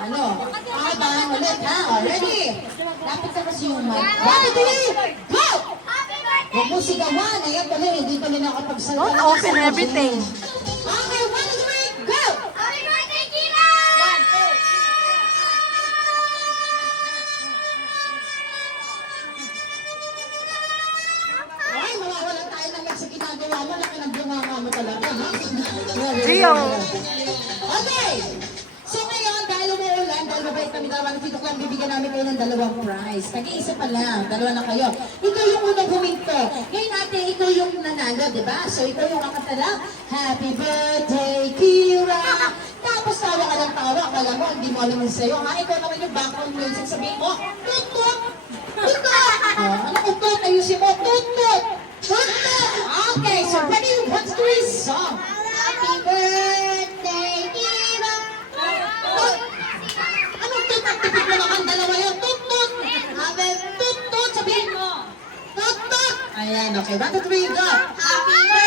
Ano? Abangan ulit ha. O, ready? Lapit ka kasi yung mic. 1, 2, 3, go! Huwag mo sigawan. Ayan pala, hindi pa rin nakapagsalita. Don't open everything. Okay, 1, 2, 3, go! Ay, mawawalan tayo ng sa ginagawa mo. Laki ng bunganga mo talaga, ha? Gio. Okay! So ngayon, dahil umuulan, dahil mabait kami dalawa ng Tito Clan, bibigyan namin kayo ng 2 prize. Tag-iisa pa lang, 2 na kayo. Ikaw yung unang huminto. Ngayon natin, ikaw yung nanalo, di ba? So ikaw yung kakatala. Happy birthday, Kira! Tapos tawa ka ng tawa, akala mo, hindi mo alam yung sa'yo. Ha? Ikaw naman yung background music, sabihin mo, tutok! Tutok! Ano tutok? Ayusin mo, tutok! Tutok! Okay, so ready? What's the song? Happy birthday, Kira! Anong tutok-tutok mo naman? Dalawa yun. Tut-tut! Tut-tut! Sabihin mo. Tut-tut! Ayan, okay. 1, 2, 3, go! Happy birthday!